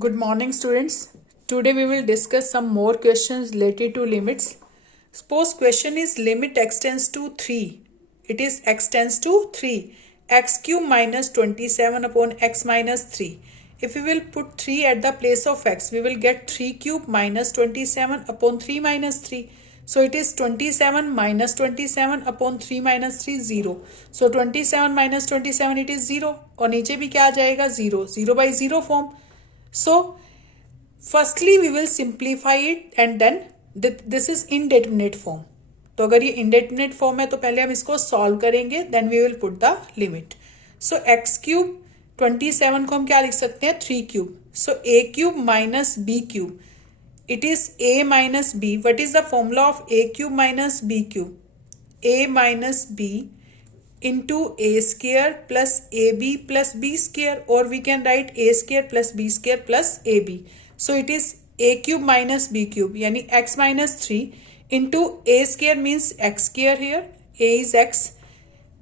Good morning, students. Today we will discuss some more questions related to limits. Suppose question is limit x tends to 3. It is x tends to 3. X cube minus 27 upon x minus 3. If we will put 3 at the place of x, we will get 3 cube minus 27 upon 3 minus 3. So it is 27 minus 27 upon 3 minus 3 0. So 27 minus 27 it is 0. और नीचे भी क्या आ जाएगा 0. 0 by 0 form. So firstly we will simplify it and then this is indeterminate form. तो अगर ये indeterminate form है तो पहले हम इसको solve करेंगे, then we will put the limit. So x cube 27 को हम क्या लिख सकते हैं 3 cube. So a cube minus b cube. It is a minus b. What is the formula of a cube minus b cube? A minus b into a square plus ab plus b square, or we can write a square plus b square plus ab. So it is a cube minus b cube yani x minus 3 into a square means x square, here a is x,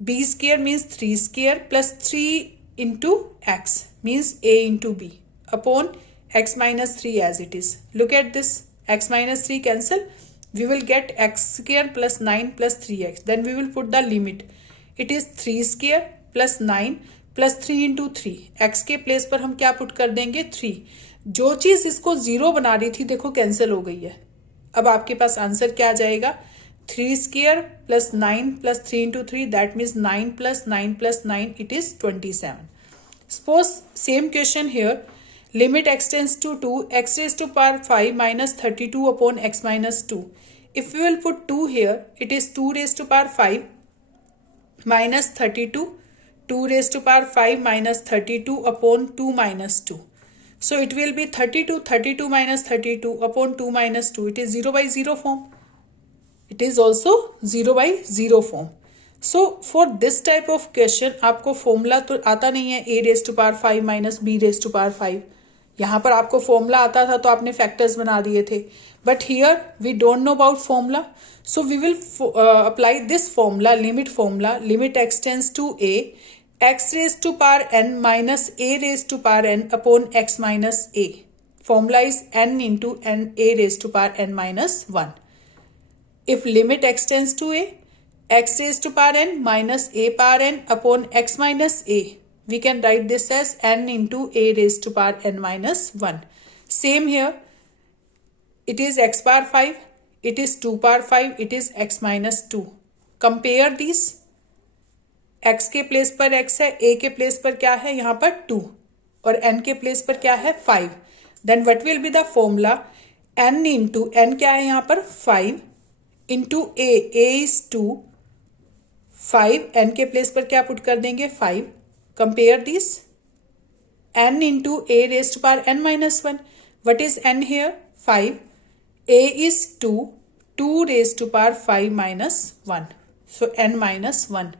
b square means 3 square plus 3 into x means a into b upon x minus 3 as it is. Look at this, x minus 3 cancel, we will get x square plus 9 plus 3x. Then we will put the limit. It is 3 square plus 9 plus 3 into 3. x के place पर हम क्या put कर देंगे 3. जो चीज इसको 0 बना रही थी देखो कैंसिल हो गई है. अब आपके पास आंसर क्या आ जाएगा 3 square plus 9 plus 3 into 3, that means 9 plus 9 plus 9, it is 27. Suppose same question here, limit x tends to 2, x raised to power 5 minus 32 upon x minus 2. If we will put 2 here, it is 2 raised to power 5 minus 32, 2 raised to power 5 minus 32 upon 2 minus 2. So it will be 32 minus 32 upon 2 minus 2. It is 0 by 0 form. It is also 0 by 0 form. So for this type of question आपको formula तो आता नहीं है a raised to power 5 minus b raised to power 5. यहाँ पर आपको formula आता था तो आपने फैक्टर्स बना दिए थे, but here we don't know about formula. So we will apply this formula, limit formula, limit x tends to a, x raise to power n minus a raise to power n upon x minus a. Formula is n into n a raise to power n minus 1. If limit x tends to a, x raise to power n minus a power n upon x minus A, we can write this as n into a raised to power n minus 1. Same here, it is x power 5, it is 2 power 5, it is x minus 2. Compare these. x के place पर x है, a के place पर क्या है यहाँ पर 2 और n के प्लेस पर क्या है 5. Then what will be the formula? n into n क्या है यहाँ पर 5 into a is 2, 5 n के प्लेस पर क्या पुट कर देंगे 5. Compare these. n into a raised to power n minus 1. What is n here? 5. a is 2. 2 raised to power 5 minus 1. So n minus 1.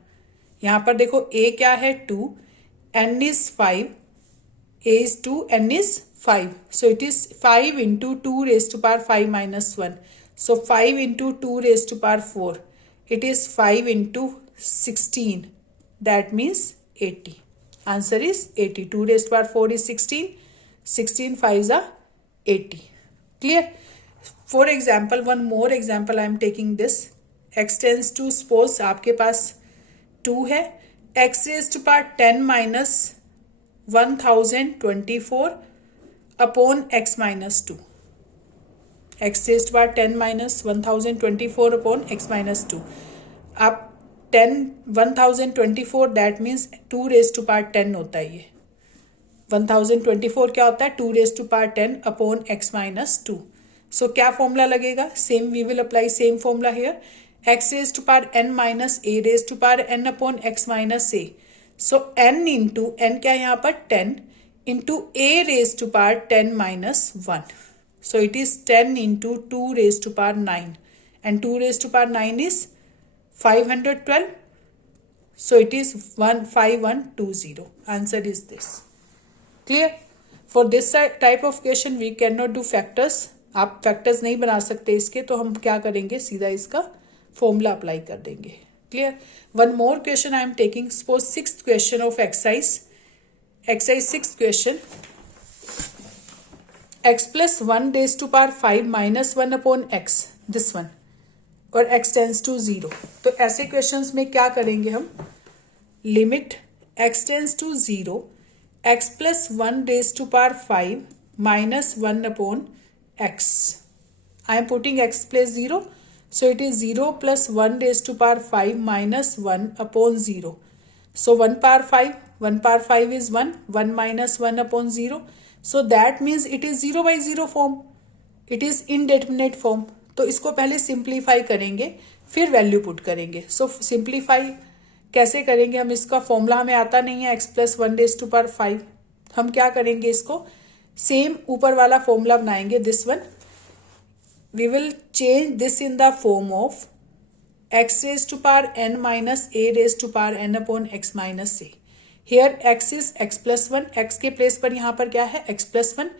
यहाँ पर देखो a क्या है 2. n is 5. a is 2. n is 5. So it is 5 into 2 raised to power 5 minus 1. So 5 into 2 raised to power 4. It is 5 into 16. That means 80. Answer is 80. 2 raised to power 4 is 16. 16 5s are 80. Clear? For example, one more example I am taking this. X tends to, suppose आपके पास 2 है. X raised to power 10 minus 1024 upon x minus 2. X raised to power 10 minus 1024 upon x minus 2. आप 1024 that means 2 raise to power 10 होता है. ये 1024 क्या होता है 2 raise to power 10 upon x minus 2. So क्या फॉर्मूला लगेगा same, we will apply same formula here. x raise to power n minus a raise to power n upon x minus a. So n into n क्या है यहाँ पर 10 into a raise to power 10 minus 1. So it is 10 into 2 raise to power 9 and 2 raise to power 9 is 512. So it is 15120. Answer is this. Clear? For this type of question we cannot do factors. आप factors नहीं बना सकते इसके, तो हम क्या करेंगे सीधा इसका फॉर्मूला अप्लाई कर देंगे. Clear? One more question I am taking. Suppose 6th question of exercise 6th question. x plus 1 raised to power 5 minus 1 upon x, this one, और x टेंस टू 0। तो ऐसे क्वेश्चंस में क्या करेंगे हम, limit x tends to 0 x plus 1 raised to power 5 minus 1 upon x. I am putting x place 0, so it is 0 plus 1 raised to power 5 minus 1 upon 0. So 1 power 5 is 1 minus 1 upon 0. So that means it is 0 by 0 form. It is indeterminate form. तो इसको पहले simplify करेंगे, फिर value put करेंगे। सो simplify कैसे करेंगे हम, इसका फॉर्मूला हमें आता नहीं है, x plus 1 raised to power 5। हम क्या करेंगे, इसको सेम ऊपर वाला फॉर्मूला बनाएंगे, this one. We will change this in the form of x raised to power n minus a raised to power n upon x minus a. Here x is x plus 1, x के place पर यहाँ पर क्या है, x plus 1,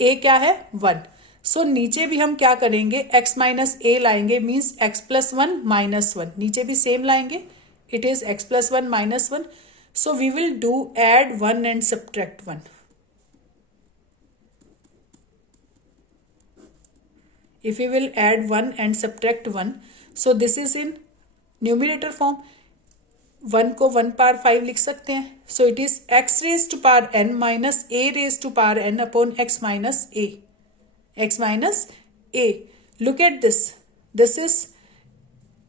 a क्या है 1। सो नीचे भी हम क्या करेंगे, x माइनस a लाएंगे, मीन्स x plus 1 minus 1, नीचे भी सेम लाएंगे, it is x plus 1 minus 1. So we will do add 1 and subtract 1. If we will add 1 and subtract 1, so this is in numerator form. 1 को 1 power 5 लिख सकते हैं. So it is x raised to power n minus a raised to power n upon x minus a. X minus a. Look at this. This is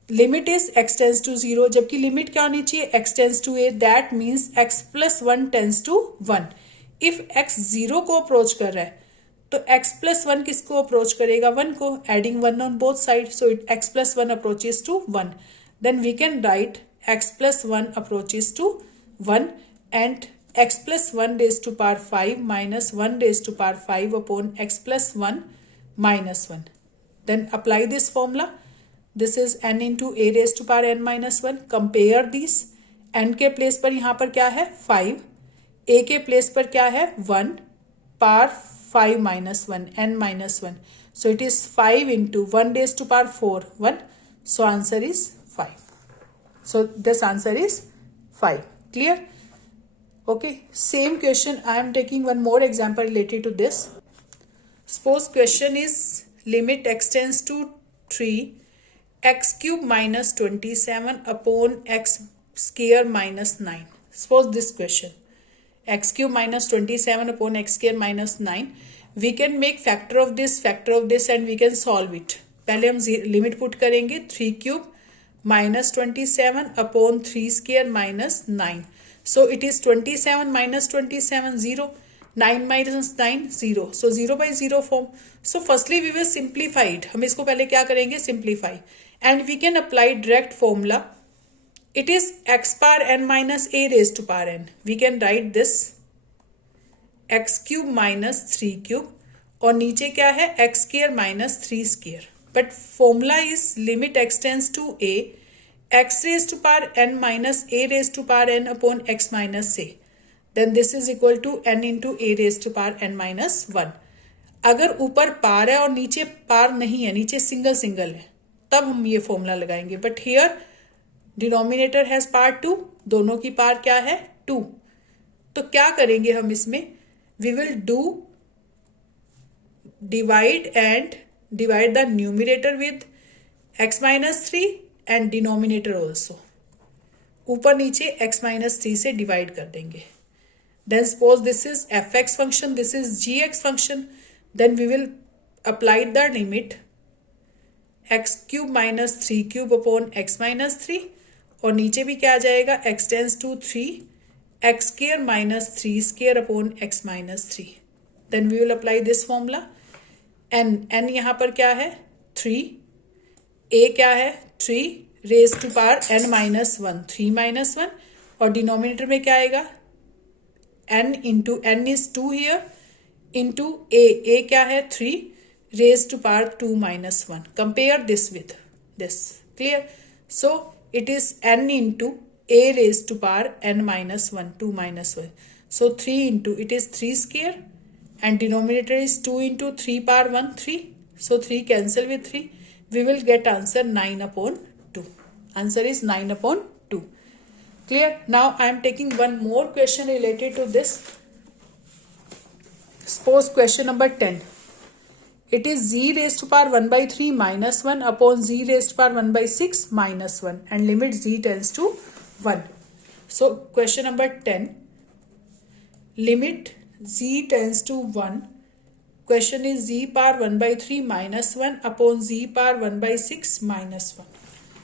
limit is x tends to 0, जबकि limit क्या होनी चाहिए, x tends to a. That means x plus 1 tends to 1. If x 0 को approach कर रहा है तो x plus 1 किसको अप्रोच करेगा, 1 को, adding 1 on both sides. So it x plus 1 approaches to 1. Then we can write x plus 1 approaches to 1 and x plus 1 raised to power 5 minus 1 raised to power 5 upon x plus 1 minus 1. Then apply this formula. This is n into a raised to power n minus 1. Compare these. n के place पर यहाँ पर क्या है 5, a के place पर क्या है 1, power 5 minus 1, n minus 1. So it is 5 into 1 raised to power 4, 1. So answer is 5. So this answer is 5. Clear? Okay. Same question. I am taking one more example related to this. Suppose question is limit x tends to 3 x cube minus 27 upon x square minus 9. Suppose this question. X cube minus 27 upon x square minus 9. We can make factor of this and we can solve it. पहले हम limit put करेंगे 3 cube minus 27 upon 3 square minus 9. So it is 27 minus 27 0, 9 minus 9 0. So 0 by 0 form. So firstly we will simplify it. हम इसको पहले क्या करेंगे, simplify, and we can apply direct formula. It is x power n minus a raised to power n. We can write this x cube minus 3 cube और नीचे क्या है x square minus 3 square. But formula is limit x tends to a x raised to power n minus a raised to power n upon x minus a. Then this is equal to n into a raised to power n minus 1. अगर ऊपर पार है और नीचे पार नहीं है, नीचे single single है, तब हम ये फॉर्मूला लगाएंगे. बट हियर डिनोमिनेटर हैज पार 2, दोनों की पार क्या है 2. तो क्या करेंगे हम इसमें, we will do divide the numerator with x minus 3 and denominator also. ऊपर नीचे x minus 3 से divide कर देंगे. Then suppose this is fx function, this is gx function. Then we will apply the limit x cube minus 3 cube upon x minus 3 और नीचे भी क्या आ जाएगा, x tends to 3 x square minus 3 square upon x minus 3. Then we will apply this formula. n यहाँ पर क्या है 3, a क्या है 3 raised to power n minus 1, 3 minus 1 और डिनोमिनेटर में क्या आएगा n into n is 2 here into a क्या है 3 raised to power 2 minus 1. Compare this with this. Clear? So it is n into a raised to power n minus 1, 2 minus 1. So 3 into, it is 3 square and denominator is 2 into 3 power 1, 3. So 3 cancel with 3. We will get answer 9 upon 2. Answer is 9 upon 2. Clear? Now I am taking one more question related to this. Suppose question number 10. it is z raised to power 1 by 3 minus 1 upon z raised to power 1 by 6 minus 1 and limit z tends to 1. So question number 10, limit z tends to 1. Question is z power 1 by 3 minus 1 upon z power 1 by 6 minus 1.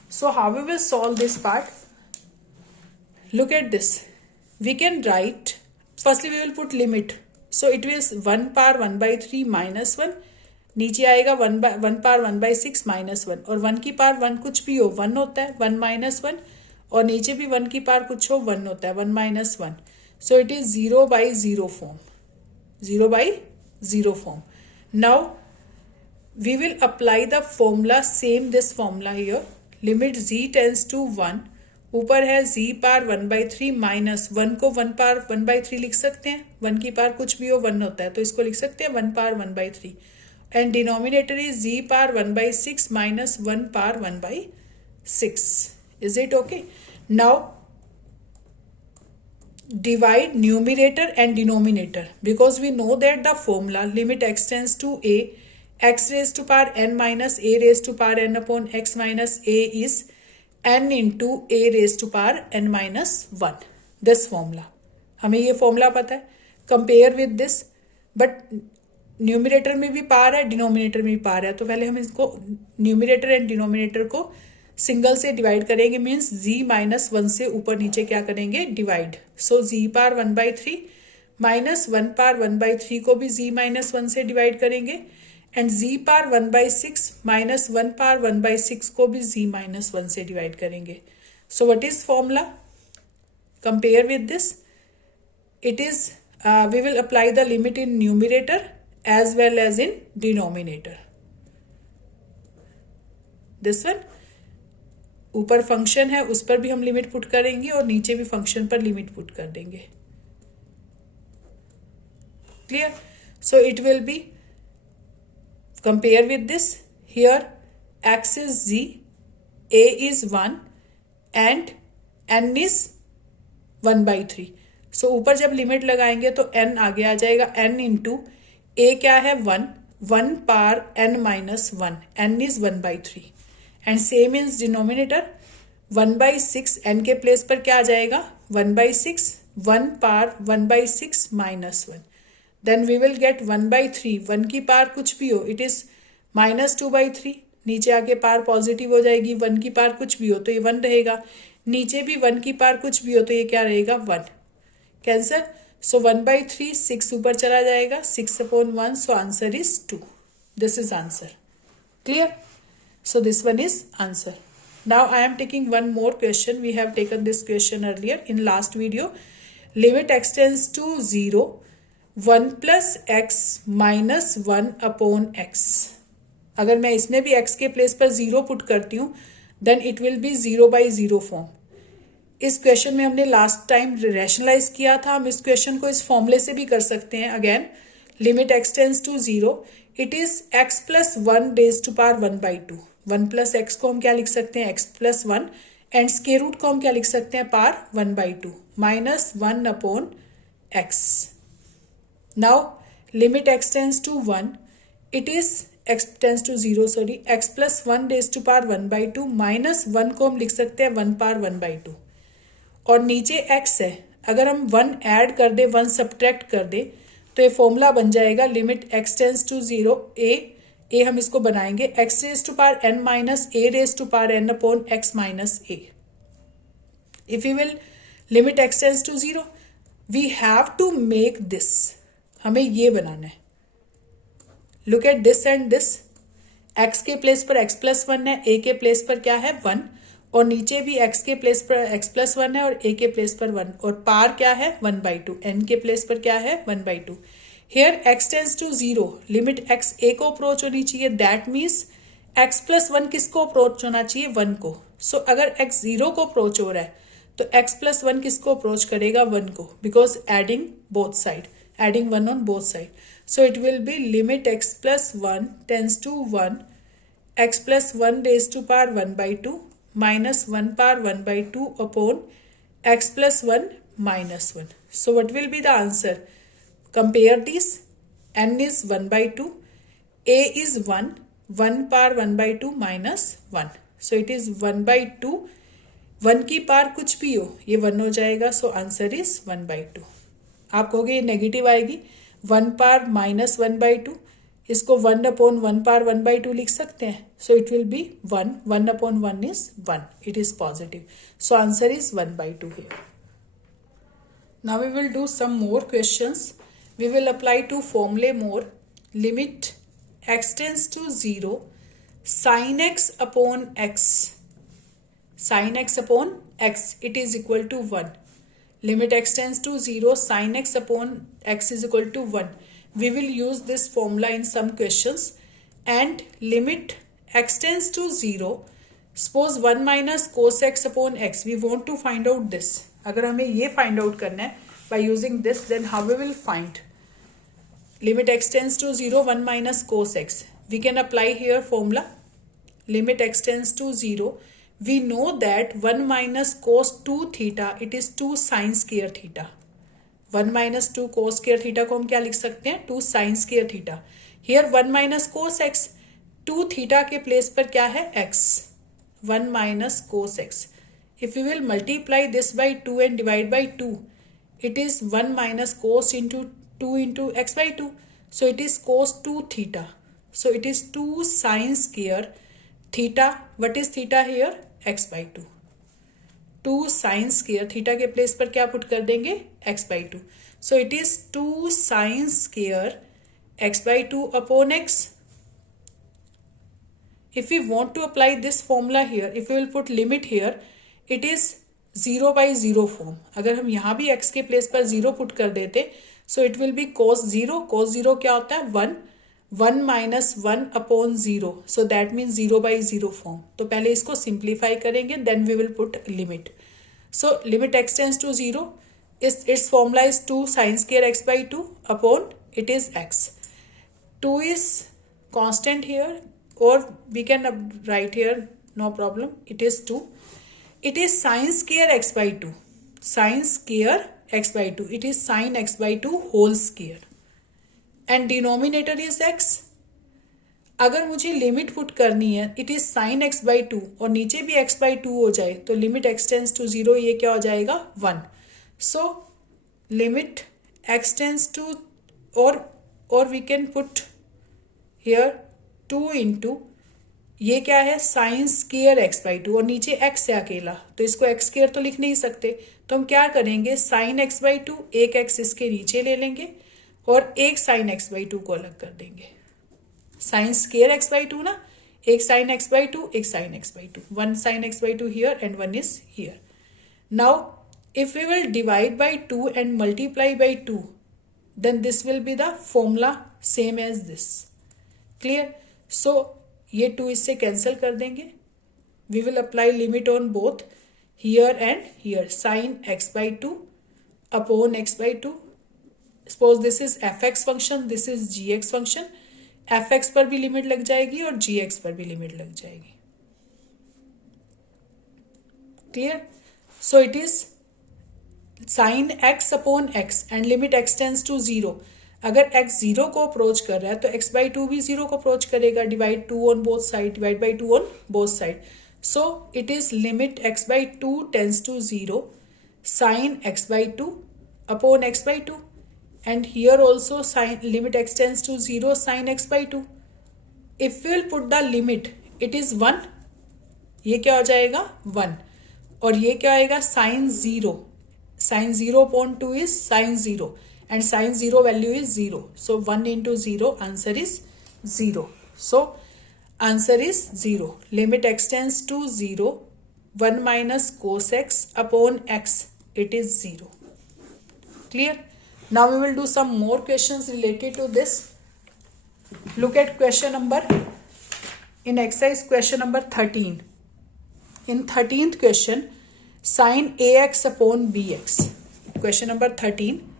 So how we will solve this part? Look at this. We can write, firstly we will put limit. So it is 1 power 1 by 3 minus 1. नीचे आएगा 1 power 1 by 6 minus 1 और 1 की power 1 कुछ भी हो 1 होता है 1 minus 1 और नीचे भी 1 की पावर कुछ हो 1 होता है 1 minus 1. So it is 0 by 0 form. 0 by 0 form. Now we will apply the formula same this formula here. Limit z tends to 1. ऊपर है z पावर 1 by 3 माइनस 1 को 1 पावर 1 by 3 लिख सकते हैं. 1 की पावर कुछ भी हो 1 होता है तो इसको लिख सकते हैं 1 power 1 by 3. And denominator is z power 1 by 6 minus 1 power 1 by 6. Is it okay? Now divide numerator and denominator because we know that the formula limit x tends to a, x raised to power n minus a raised to power n upon x minus a is n into a raised to power n minus 1. This formula. हमें ये formula पता है. Compare with this. But numerator में भी power है denominator में भी power है तो पहले हम इसको न्यूमिनेटर एंड डिनोमिनेटर को सिंगल से डिवाइड करेंगे. मीन्स z माइनस 1 से ऊपर नीचे क्या करेंगे divide. So z power 1 by 3 minus 1 power 1 by 3 को भी z माइनस 1 से डिवाइड करेंगे and z power 1 by 6 minus 1 power 1 by 6 को भी z माइनस 1 से डिवाइड करेंगे. So what is formula? Compare with this. It is we will apply the limit in numerator as well as in denominator. This one ऊपर function है उस पर भी हम लिमिट पुट करेंगे और नीचे भी फंक्शन पर लिमिट पुट कर देंगे. Clear? So it will be compare with this. Here x is z, a is 1 and n is 1 by 3. सो ऊपर जब लिमिट लगाएंगे तो n आगे आ जाएगा n इंटू a क्या है 1 power n minus 1 n is 1 by 3 and same is denominator 1 by 6 n के place पर क्या आ जाएगा 1 by 6 1 power 1 by 6 minus 1. Then we will get 1 by 3. 1 की पावर कुछ भी हो इट इज माइनस 2 by 3. नीचे आके पावर पॉजिटिव हो जाएगी. 1 की पावर कुछ भी हो तो ये 1 रहेगा. नीचे भी 1 की पावर कुछ भी हो तो ये क्या रहेगा 1. कैंसर. So 1 by 3 6 ऊपर चला जाएगा 6 upon 1. So answer is 2. This is answer. Clear? So this one is answer. Now I am taking one more question. We have taken this question earlier in last video. Limit x tends to 0. 1 plus x minus 1 upon x. अगर मैं इसमें भी x के place पर 0 put करती हूँ then it will be 0 by 0 form. इस question में हमने लास्ट टाइम रैशनलाइज किया था. हम इस क्वेश्चन को इस फॉर्मूले से भी कर सकते हैं. Again limit x tends to 0. It is x plus 1 raise to power 1 by 2. 1 plus x को हम क्या लिख सकते हैं x plus 1 and square root को हम क्या लिख सकते हैं power 1 by 2 minus 1 upon x. Now limit x tends to 1. It is x tends to 0 sorry x plus 1 raise to power 1 by 2 minus 1 को हम लिख सकते हैं 1 पावर 1 by 2 और नीचे x है. अगर हम 1 ऐड कर दे 1 सब्ट्रैक्ट कर दे तो ये फॉर्मूला बन जाएगा limit x tends to 0 a हम इसको बनाएंगे x raise to power n minus a raise to power n upon x minus a. If you will limit x tends to 0 we have to make this. हमें ये बनाना है. Look at this and this. x के place पर x plus 1 है a के place पर क्या है 1 और नीचे भी x के प्लेस पर x प्लस 1 है और a के प्लेस पर 1 और पार क्या है 1 by 2. n के प्लेस पर क्या है 1 by 2. Here x tends to 0 limit x a को अप्रोच होनी चाहिए. दैट मीन्स x प्लस 1 किसको अप्रोच होना चाहिए 1 को. सो अगर x 0 को अप्रोच हो रहा है तो x प्लस 1 किसको अप्रोच करेगा 1 को because adding both side adding 1 on both side. So it will be limit x plus 1 tends to 1 x plus 1 raise to power 1 by 2 minus 1 power 1 by 2 upon x plus 1 minus 1. So what will be the answer? Compare these. N is 1 by 2. a is 1, 1 power 1/2 minus 1, so it is 1/2. 1 की पार कुछ भी हो ये 1 हो जाएगा, so answer is 1/2. आप कहोगे ये नेगेटिव आएगी, 1 पार माइनस 1/2, इसको 1/1 पार 1/2 लिख सकते हैं, so it will be 1, 1/1 is 1, it is positive, so answer is 1/2 here. Now we will do some more questions. We will apply two formulae more. Limit x tends to 0, sin x upon x, sin x upon x, it is equal to 1. Limit x tends to 0, sin x upon x is equal to 1. We will use this formula in some questions. And limit x tends to 0, suppose 1 minus cos x upon x, we want to find out this. अगर हमें ये find out करना है by using this, then how we will find? Limit x tends to 0, 1 minus cos x. We can apply here formula. Limit x tends to 0. We know that 1 minus cos 2 theta, it is 2 sin square theta. 1 minus 2 cos square theta को हम क्या लिख सकते हैं? 2 sin square theta. Here 1 minus cos x, 2 theta के place पर क्या है? x. 1 minus cos x. If we will multiply this by 2 and divide by 2, it is 1 minus cos into 2 into x by 2. So it is cos 2 theta. So it is 2 sin square theta. What is theta here? x by 2. 2 sin square theta के place पर क्या put कर देंगे? x by 2. So it is 2 sin square x by 2 upon x. If we want to apply this formula here, if we will put limit here, it is 0/0 form. अगर हम यहाँ भी x के place पर 0 put कर देते, so it will be cos 0. cos 0 क्या होता है? 1. 1 minus 1 upon 0. So that means 0/0 form. तो पहले इसको simplify करेंगे, then we will put limit. So limit x tends to 0. Its formula is 2 sin square x by 2 upon it is x. 2 is constant here, or we can write here, no problem. It is 2. It is sin square x by 2. Sin square x by 2. It is sin x by 2 whole square. And denominator is x. अगर मुझे limit put करनी है, it is sine x by 2 और नीचे भी x by 2 हो जाए, तो लिमिट x टेंस टू 0, ये क्या हो जाएगा? 1. So limit x tends to, और we can put here 2 into, ये क्या है? साइन स्क्वायर x by 2 और नीचे x है अकेला, तो इसको x स्क्वायर तो लिख नहीं सकते, तो हम क्या करेंगे? साइन x by 2, एक x इसके नीचे ले लेंगे और एक साइन x by 2 को अलग कर देंगे. साइन स्क्वायर x by 2 ना, एक साइन x by 2, एक sign x by 2. 1 sin x by 2 here and 1 is here. Now if we will divide by 2 and multiply by 2, then this will be the formula same as this. Clear? So ये 2 इससे cancel कर देंगे. We will apply limit on both here and here. Sin x by 2 upon x by 2. Suppose this is fx function, this is gx function. fx पर भी limit लग जाएगी और gx पर भी लिमिट लग जाएगी. Clear? So it is sin x upon x and limit x tends to 0. अगर x 0 को अप्रोच कर रहा है तो x by 2 भी 0 को अप्रोच करेगा. Divide 2 on both side, divide by 2 on both side. So it is limit x by 2 tends to 0, sin x by 2 upon x by 2. And here also sin limit x tends to 0, sin x by 2. If we will put the limit, it is 1. ये क्या हो जाएगा? 1. और ये क्या आएगा? sin 0. Sin 0 upon 2 is sin 0. And sin 0 value is 0. So 1 into 0, answer is 0. So answer is 0. Limit x tends to 0, 1 minus cos x upon x, it is 0. Clear? Now we will do some more questions related to this. Look at question number, in exercise question number 13. In 13th question, sin ax upon bx. Question number 13.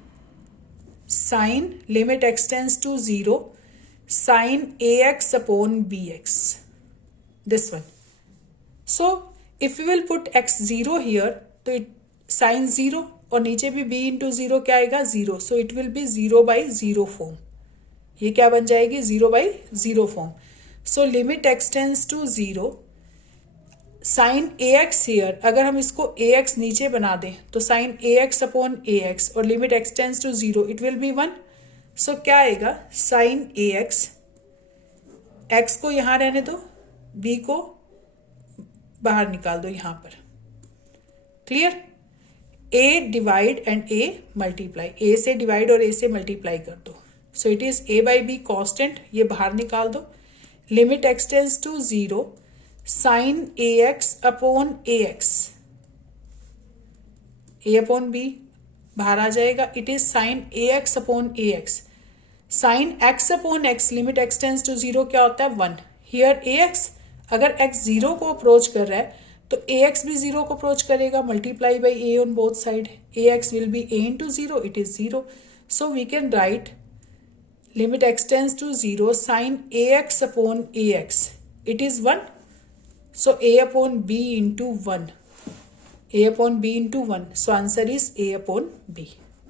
Sin limit x tends to 0, sin ax upon bx. This one. So if we will put x 0 here, तो it sin 0 और नीचे भी b into 0 क्या आएगा? 0. So it will be 0/0 form. ये क्या बन जाएगी 0/0 form. So limit extends to 0. Sine ax here, अगर हम इसको ax नीचे बना दें तो साइन ax अपॉन ax और limit extends to 0 it will be 1. So क्या आएगा साइन ax, x को यहां रहने दो, b को बाहर निकाल दो यहां पर. Clear. a divide and a multiply, a से डिवाइड और a से मल्टीप्लाई कर दो. So it is a by b constant, ये बाहर निकाल दो. Limit extends to 0. Sine ax upon ax, a upon b बाहर आ जाएगा. It is sine ax upon ax. Sine x upon x, limit extends to 0 क्या होता है 1. हियर ax, अगर x 0 को अप्रोच कर रहा है तो ax भी 0 को अप्रोच करेगा. Multiply by a on both side. ax will be a into 0, it is 0. So we can write limit extends to 0 sine ax upon ax, it is 1. So a upon b into 1. A upon b into 1. So answer is a upon b.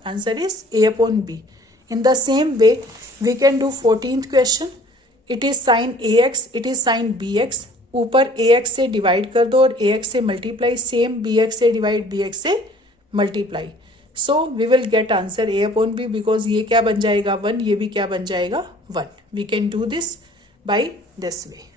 Answer is a upon b. In the same way, we can do 14th question. It is sin ax, it is sin bx. ऊपर ax से divide कर दो और ax से multiply. Same bx से divide bx से multiply. So we will get answer a upon b because ये क्या बन जाएगा 1, ये भी क्या बन जाएगा 1. We can do this by this way.